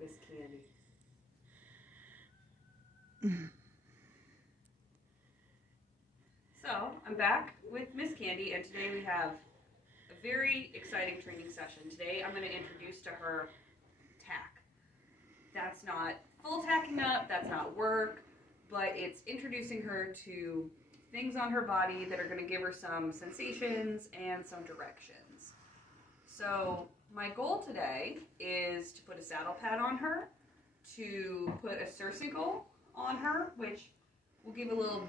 Miss Candy. So, I'm back with Miss Candy, and today we have a very exciting training session. Today I'm going to introduce to her tack. That's not full tacking up, that's not work, but it's introducing her to things on her body that are going to give her some sensations and some directions. So my goal today is to put a saddle pad on her, to put a surcingle on her, which will give a little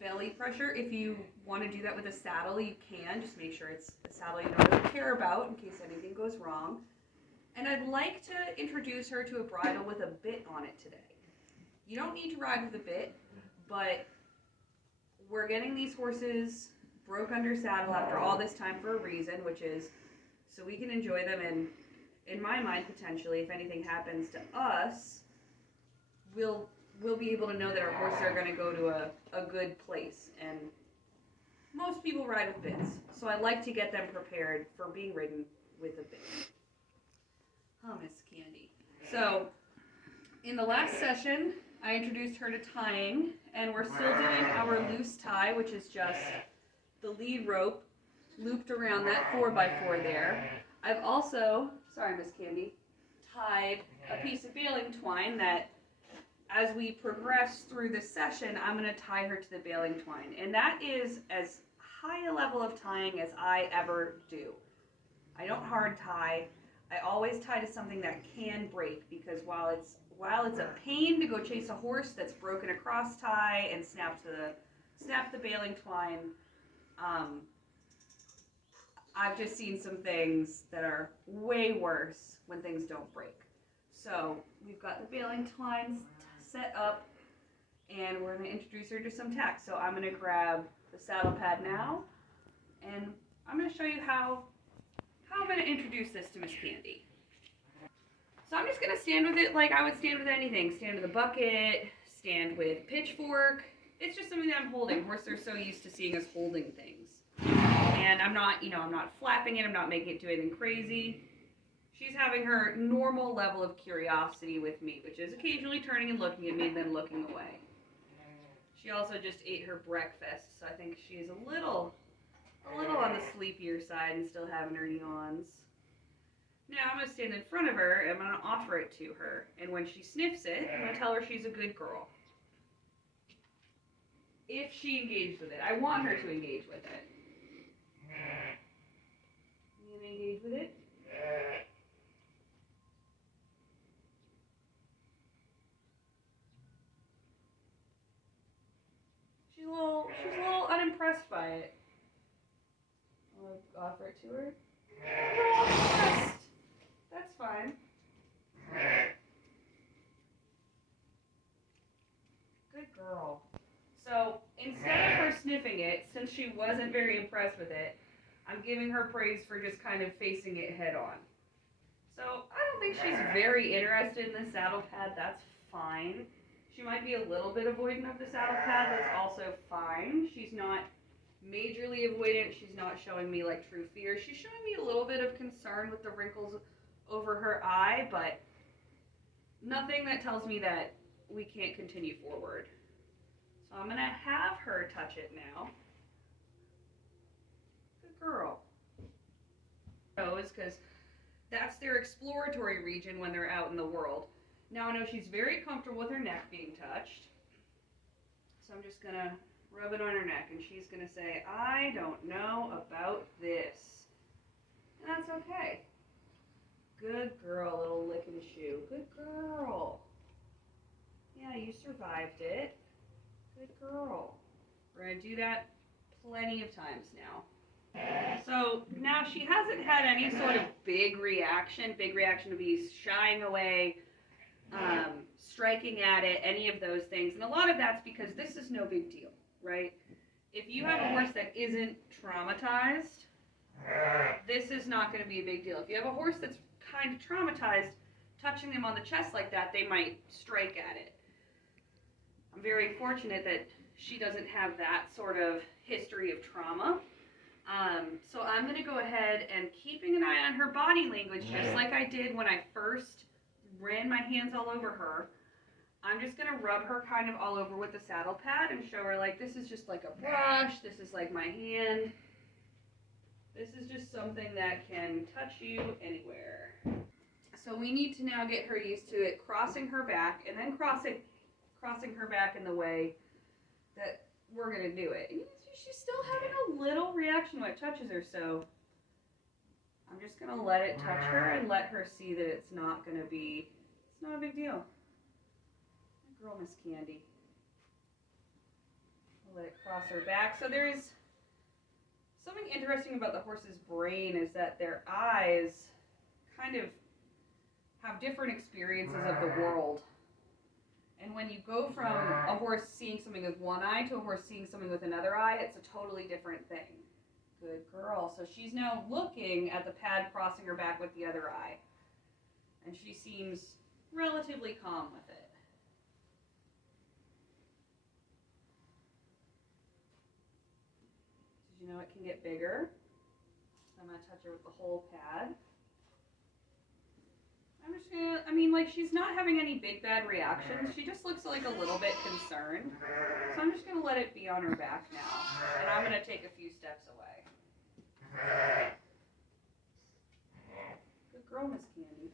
belly pressure. If you want to do that with a saddle, you can. Just make sure it's a saddle you don't really care about in case anything goes wrong. And I'd like to introduce her to a bridle with a bit on it today. You don't need to ride with a bit, but we're getting these horses broke under saddle after all this time for a reason, which is so we can enjoy them, and in my mind, potentially, if anything happens to us, we'll be able to know that our horses are going to go to a good place. And most people ride with bits, so I like to get them prepared for being ridden with a bit. Oh, Miss Candy. So, in the last session, I introduced her to tying, and we're still doing our loose tie, which is just the lead rope looped around that 4x4 there. I've also, sorry Miss Candy, tied a piece of baling twine that as we progress through the session, I'm going to tie her to the baling twine. And that is as high a level of tying as I ever do. I don't hard tie. I always tie to something that can break, because while it's a pain to go chase a horse that's broken a cross tie and snap the baling twine, I've just seen some things that are way worse when things don't break. So we've got the baling twines set up, and we're going to introduce her to some tack. So I'm going to grab the saddle pad now, and I'm going to show you how I'm going to introduce this to Miss Candy. So I'm just going to stand with it like I would stand with anything. Stand with a bucket, stand with pitchfork. It's just something that I'm holding. Horses are so used to seeing us holding things. And I'm not flapping it, I'm not making it do anything crazy. She's having her normal level of curiosity with me, which is occasionally turning and looking at me and then looking away. She also just ate her breakfast, so I think she's a little on the sleepier side and still having her yawns. Now I'm going to stand in front of her and I'm going to offer it to her. And when she sniffs it, I'm going to tell her she's a good girl. If she engages with it. I want her to engage with it. You going to engage with it? She's a little unimpressed by it. I'll offer it to her. A little unimpressed. That's fine. Good girl. So instead of her sniffing it, since she wasn't very impressed with it, I'm giving her praise for just kind of facing it head on. So I don't think she's very interested in the saddle pad. That's fine. She might be a little bit avoidant of the saddle pad. That's also fine. She's not majorly avoidant. She's not showing me like true fear. She's showing me a little bit of concern with the wrinkles over her eye, but nothing that tells me that we can't continue forward. So I'm going to have her touch it now. Good girl. Because that's their exploratory region when they're out in the world. Now I know she's very comfortable with her neck being touched. So I'm just going to rub it on her neck, and she's going to say, I don't know about this. And that's okay. Good girl, little lick in the shoe. Good girl. Yeah, you survived it. Good girl. We're going to do that plenty of times now. So now she hasn't had any sort of big reaction to be shying away, striking at it, any of those things. And a lot of that's because this is no big deal, right? If you have a horse that isn't traumatized, this is not going to be a big deal. If you have a horse that's kind of traumatized, touching them on the chest like that, they might strike at it. I'm very fortunate that she doesn't have that sort of history of trauma. So I'm going to go ahead and keeping an eye on her body language, just like I did when I first ran my hands all over her. I'm just gonna rub her kind of all over with the saddle pad and show her like this is just like a brush, this is like my hand. This is just something that can touch you anywhere. So we need to now get her used to it crossing her back and then crossing her back in the way that we're gonna do it. And she's still having a little reaction when it touches her, so I'm just gonna let it touch her and let her see that it's not a big deal. Good girl, Miss Candy. I'll let it cross her back. So there's something interesting about the horse's brain is that their eyes kind of have different experiences of the world. And when you go from a horse seeing something with one eye to a horse seeing something with another eye, it's a totally different thing. Good girl. So she's now looking at the pad crossing her back with the other eye. And she seems relatively calm with it. Did you know it can get bigger? So I'm going to touch her with the whole pad. I'm just gonna, she's not having any big bad reactions. She just looks like a little bit concerned. So I'm just gonna let it be on her back now. And I'm gonna take a few steps away. Good girl, Miss Candy.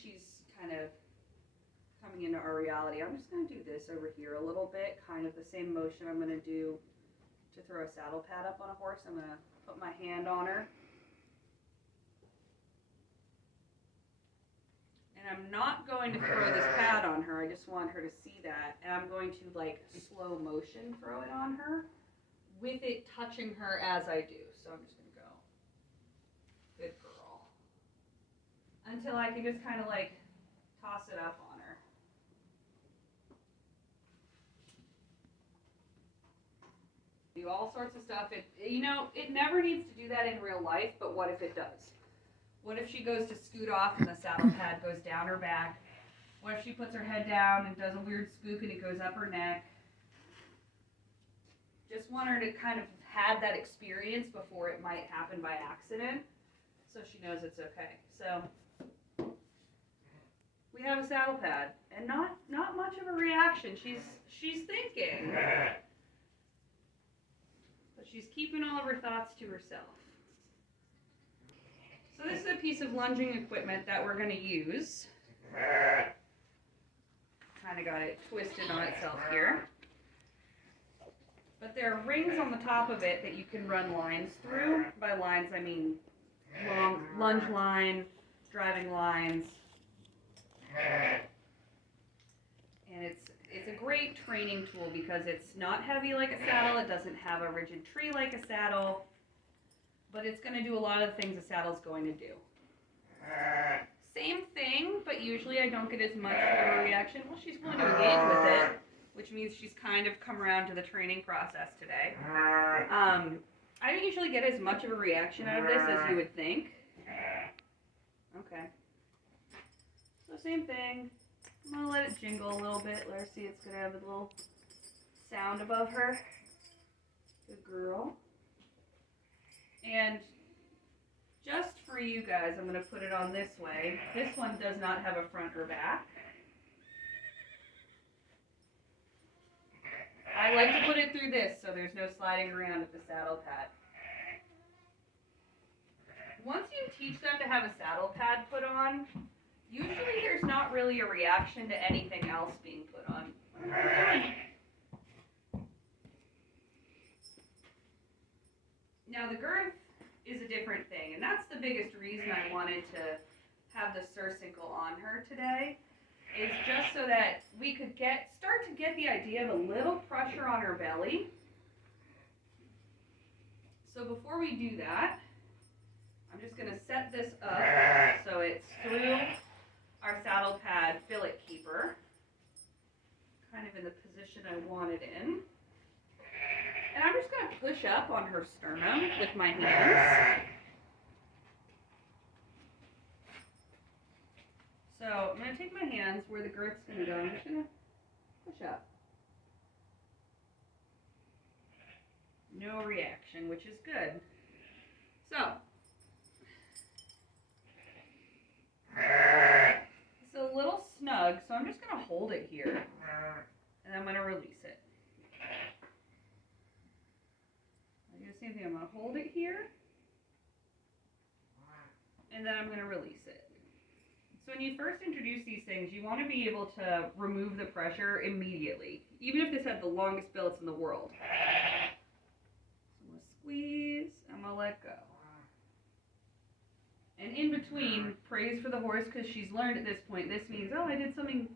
She's kind of coming into our reality. I'm just gonna do this over here a little bit, kind of the same motion I'm gonna do to throw a saddle pad up on a horse. I'm going to put my hand on her. And I'm not going to throw this pad on her. I just want her to see that. And I'm going to like slow motion throw it on her with it touching her as I do. So I'm just going to go. Good girl. Until I can just kind of like toss it up on her. Do all sorts of stuff. It never needs to do that in real life, but what if it does? What if she goes to scoot off and the saddle pad goes down her back? What if she puts her head down and does a weird spook and it goes up her neck? Just want her to kind of have that experience before it might happen by accident, so she knows it's okay. So we have a saddle pad, and not much of a reaction. She's thinking. But she's keeping all of her thoughts to herself. So this is a piece of lunging equipment that we're going to use. Kind of got it twisted on itself here. But there are rings on the top of it that you can run lines through. By lines, I mean long lunge line, driving lines. And it's a great training tool because it's not heavy like a saddle, it doesn't have a rigid tree like a saddle, but it's going to do a lot of the things a saddle's going to do. Same thing, but usually I don't get as much of a reaction. Well, she's willing to engage with it, which means she's kind of come around to the training process today. I don't usually get as much of a reaction out of this as you would think. Okay. So same thing. I'm going to let it jingle a little bit. Let her see it's going to have a little sound above her. Good girl. And just for you guys, I'm going to put it on this way. This one does not have a front or back. I like to put it through this so there's no sliding around at the saddle pad. Once you teach them to have a saddle pad put on, usually there's not really a reaction to anything else being put on. Now the girth is a different thing, and that's the biggest reason I wanted to have the surcingle on her today, is just so that we could start to get the idea of a little pressure on her belly. So before we do that, I'm just going to set this up so it's through our saddle pad fillet keeper, kind of in the position I want it in. And I'm just going to push up on her sternum with my hands. So I'm going to take my hands where the girth's going to go. I'm just going to push up. No reaction, which is good. So, it's a little snug, so I'm just going to hold it here, and I'm going to release it. I do the same thing. I'm going to hold it here, and then I'm going to release it. So when you first introduce these things, you want to be able to remove the pressure immediately, even if this had the longest billets in the world. So I'm going to squeeze, I'm going to let go. And in between, praise for the horse, because she's learned at this point, this means, oh, I did something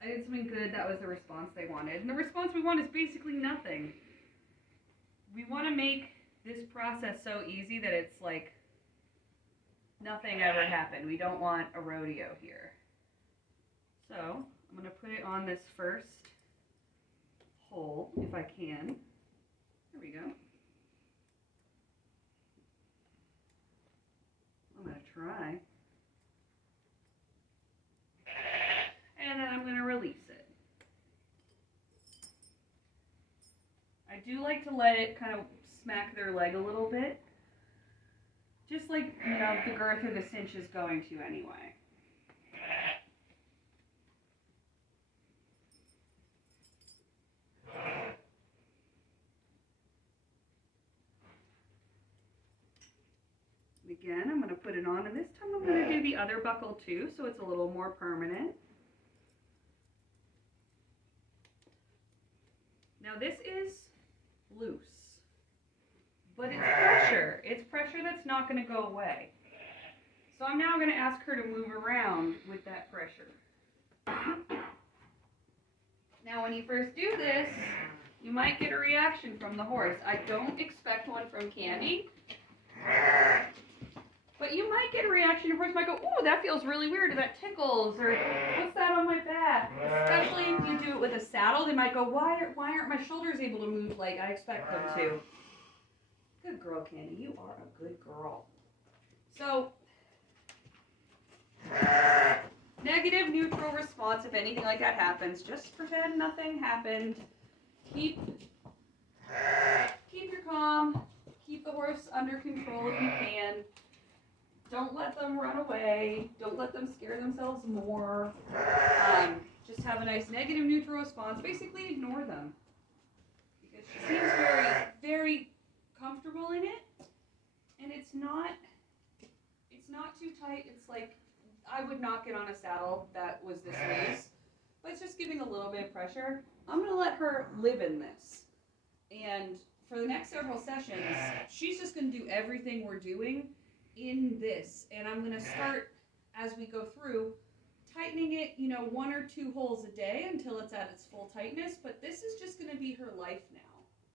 good, that was the response they wanted. And the response we want is basically nothing. We want to make this process so easy that it's like nothing ever happened. We don't want a rodeo here. So I'm going to put it on this first hole, if I can. There we go. I'm going to try. And then I'm going to release it. I do like to let it kind of smack their leg a little bit. Just like, you know, the girth or the cinch is going to anyway. And again, I'm going to put it on, and this time I'm going to do the other buckle too, so it's a little more permanent. Now this is loose, but it's pressure. It's pressure that's not going to go away. So I'm now going to ask her to move around with that pressure. Now when you first do this, you might get a reaction from the horse. I don't expect one from Candy, but you might get a reaction. Your horse might go, ooh, that feels really weird, or that tickles, or what's that on my back? Especially if you do it with a saddle, they might go, why aren't my shoulders able to move like I expect them to? Good girl, Candy. You are a good girl. So, negative, neutral response, if anything like that happens, just pretend nothing happened. Keep your calm. Keep the horse under control if you can. Don't let them run away. Don't let them scare themselves more. Just have a nice negative, neutral response. Basically, ignore them. Because she seems very, very comfortable in it, and it's not too tight. It's like I would not get on a saddle that was this loose, but it's just giving a little bit of pressure. I'm going to let her live in this, and for the next several sessions, she's just going to do everything we're doing in this, and I'm going to start, as we go through, tightening it, 1 or 2 holes a day until it's at its full tightness, but this is just going to be her life now.